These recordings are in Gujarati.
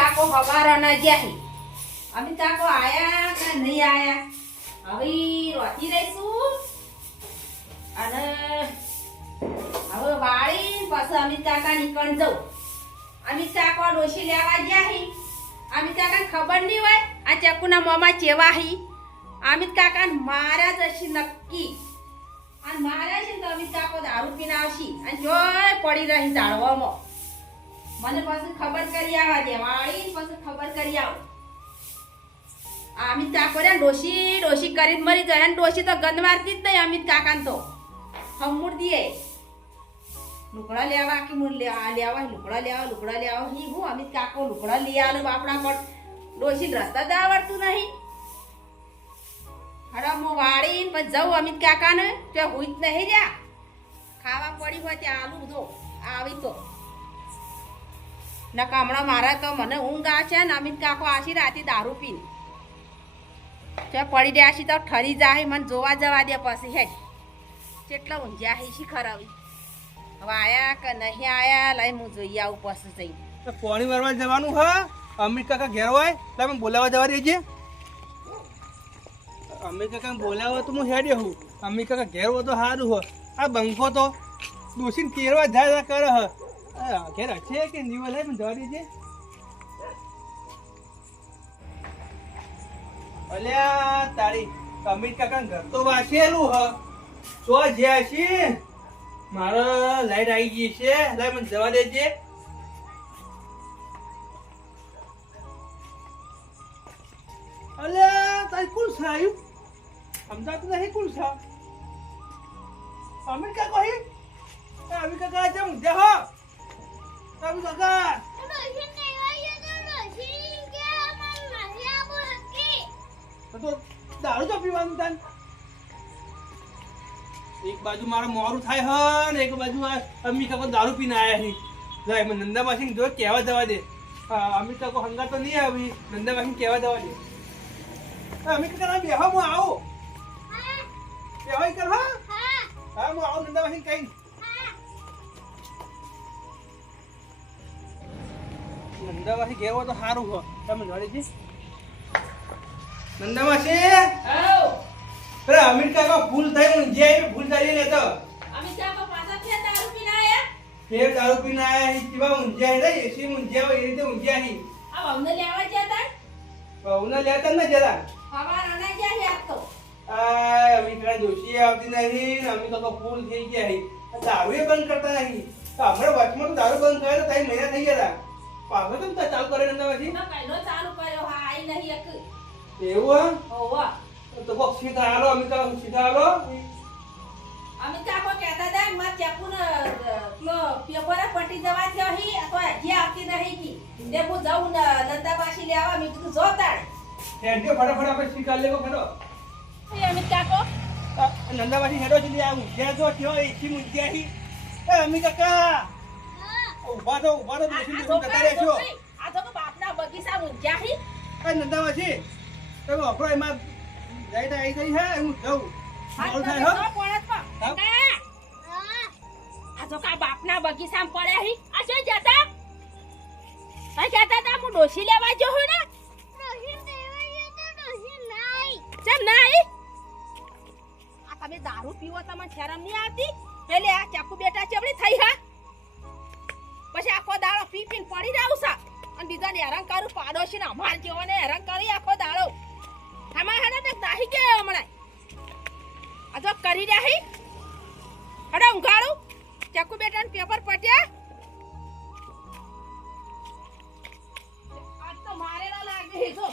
કાકો હવારના ગયા હી. અમિત કાકો આયા કે નહીં આયા? હવે રોતી રહીશું અને હવે વાળી પછી અમિત કાકા નીકળ જવું. અમિત કાકો ડોશી લેવા ગયા હી. અમિત કાકાને ખબર નહીં હોય આ ચકુના મોમાં ચેવા હી. અમિત કાકાને મારા જ હશે નક્કી. અને મારા છે તો અમિત કાકો દારૂ પીને આવશે. અને જોય પડી રહી ઝાડવામાં. મને પછી ખબર કરી આવવા દે, વાળી પછી ખબર કરી આવ. અમિત કાકો રે ડોશી ડોશી કરીને મરી જાય. અને ડોશી તો ગંધ મારતી જ નહીં અમિત કાકાને તો. હમૂર દીએ. લુકડા લેવા કે મૂળ લેવા લેવા લુકડા લેવા લુકડા લેવા. હી હું અમિત કાકો લુકડા લઈ આલું આપણા પર. ડોશી રસ્તા જ આવડતું નહીં. હરા હું વાળી પછી જાઉં અમિત કાકાને. તે હોય જ નહીં રહ્યા. ખાવા પડી હોય ત્યાં આલુ જો આવી તો. નકા હમણાં મારા તો મને ઊંઘ આ છે ને અમિત કાકો આશી રાતે દારૂ પીને. તે પડી રહ્યા છી તો ઠરી જાય, મને જોવા જવા દે પછી, હે. કેટલો ઊંઘ્યા હે છે ખરાવી? હવે આયા કે નહીં આયા, લઈ હું જોઈ આવું પછી જઈ તો પોણી મારવા જવાનું હ? અમિત કાકા ઘેર હોય તમે બોલાવા જવા દેજે. અમિત કાકા બોલાવો તો હું હેડે હું. અમિત કાકા ઘેર હોય તો સારું હો. આ બંકો તો દોષીને કેરવા જાય કરે હ. ઘેર અલ્યા, તારી અમિત કાકા ઘર તો વાંચેલું હ. તો જ્યાં છે મારો લાઈટ આવી છે. સા કાકા તો તો દારૂ તો પીવાનું તાન એક બાજુ મારે મોરું થાય હ ને એક બાજુ આ અમી કાકા દારૂ પીને આયા હી. લાય મને નંદા માસી જો કહેવા જવા દે. હા, અમિત કાકો હંગા તો નહીં આવી. નંદા માસી કહેવા જવા દે. હા, અમિત કાકા બેહો હું આવું. બેહો કર હા? હા. હું આવું નંદા માસી કઈ નંદાવાસી ઘેર હોય તો સારું હો. તમે જોડે છે નંદાવાસી? અરે અમિત કાકા ભૂલ થઈ હું જે આવી ભૂલ કરી લેતો અમિત કાકો પાછા ફેર દારૂ પીને આયા? ફેર દારૂ પીને આયા હી કેવા ઊંઝ્યા રે એસી ઊંઝ્યા હોય એ રીતે ઊંઝ્યા હી. આ અમને લેવા ગયા તા? બહુને લેતા ને જરા? હવારના ગયા હી તો. આ અમિત કાકા જોશી આવતી નહીં અમિત કાકા ફૂલ થઈ ગયા હી. દારૂ એ બંધ કરતા નહીં. તો હમણાં વચમાં તો દારૂ બંધ કર્યો તો ત્રણ મહિના થઈ ગયા પાછો કેમ તો ચાલુ કરે નંદાવાસી ના પહેલો ચાલુ કર્યો. હા આઈ નહીં એક. એવું હોવા. હા તો કોક સીધા આલો અમિત કાકા સીધા હાલો. અમિત કાકો કહેતા દે માં માર ચેપુ ને પેલો પેપર પટી જવા થયો હી તો હજી આવતી નહીં કી દે હું જાઉં ને નંદા પાછી લેવા મેં કીધું જો તાણ. હેડજો ફટાફટ આપણે સ્વીકાર લેવો ખરો એ અમિત કાકો નંદાવાસી હેડો જલ્દી આવું. જે જો થયો એથી ઊંઘ્યા હી. એ અમી કાકા ઊભા તો ઊભા તો આ- બેસી જતા રહેશો. આ તો બાપના બગીચા ઊંઘ્યા હી. એ નંદાવાસી તમે અફરો એમાં જઈ તો આવી ગઈ હે હું જઉં. હા, મોડું તમે થાય હો. જો પોણત પર. હા? કાકા, આ તો કા બાપના બગીચામાં પડ્યા હી. આ શું જતા? હું ડોશી લેવા જો હું ને. નહીં? આ તમે દારૂ પીવો તમને શરમ નહીં આવતી? એટલે આ ચાકુ બેટા ચેપડી થઈ હા? પછી આખો દાડો પી પીને પડી જાવ સા. અને બીજાને હેરાન કરું પાડોશી ને અમાર જેવાને હેરાન કરી આખો દાડો. અમાર હેડે ને દાહી ગયો હમણાં. આ તો કરી રહ્યા હડે, ઊંઘાડું. ચાકુ બેટા પેપર પટ્યા. આજ તો મારેલા લાગે. જો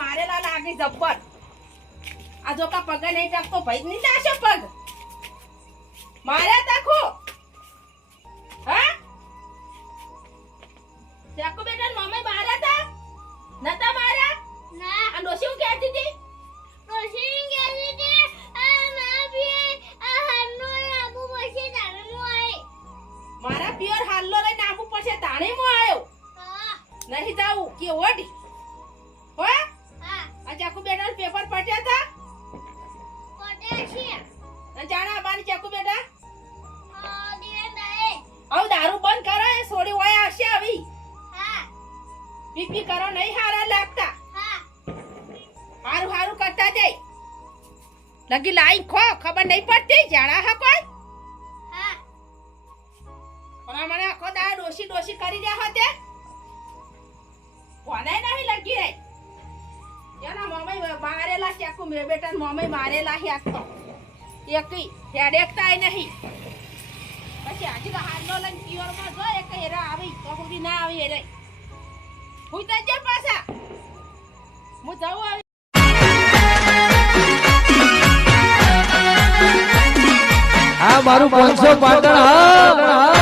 મારેલા લાગે જબ્બર. આ જો કા પગ નહીં ટકતો ભાઈ નહીં દાશો પગ? માર્યા તાખો ચાકુ બેટા મમ્મી માર્યા તા નતા ના. આ ડોશી હું કહેતી હતી? મારા પ્યોર હાલ્લો લઈને આવું પડશે તાણે હું. આવ્યો નહીં જાવું કે ઓડી નહીં હારા લાગતા. હારું હારું કરતા જઈ લગી લાઈ ખો ખબર નહીં પડતી? જાણા હા કોઈ? પણ મને આખો દા ડોસી ડોસી કરી રહ્યા હોતે. કોને નહીં લગી રહી? એના મમ્મી મારેલા ચાકુ મે બેટા મમ્મી મારેલા હ્યાક આખો. એકી હેડેકતાય નહીં. પછી આજે તો હારનો લઈને માં જો એક હેરા આવી તો સુધી ના આવી એરે હું તો જે પાછા. હું જાઉં આ મારું પાંચસો પાટણ હા.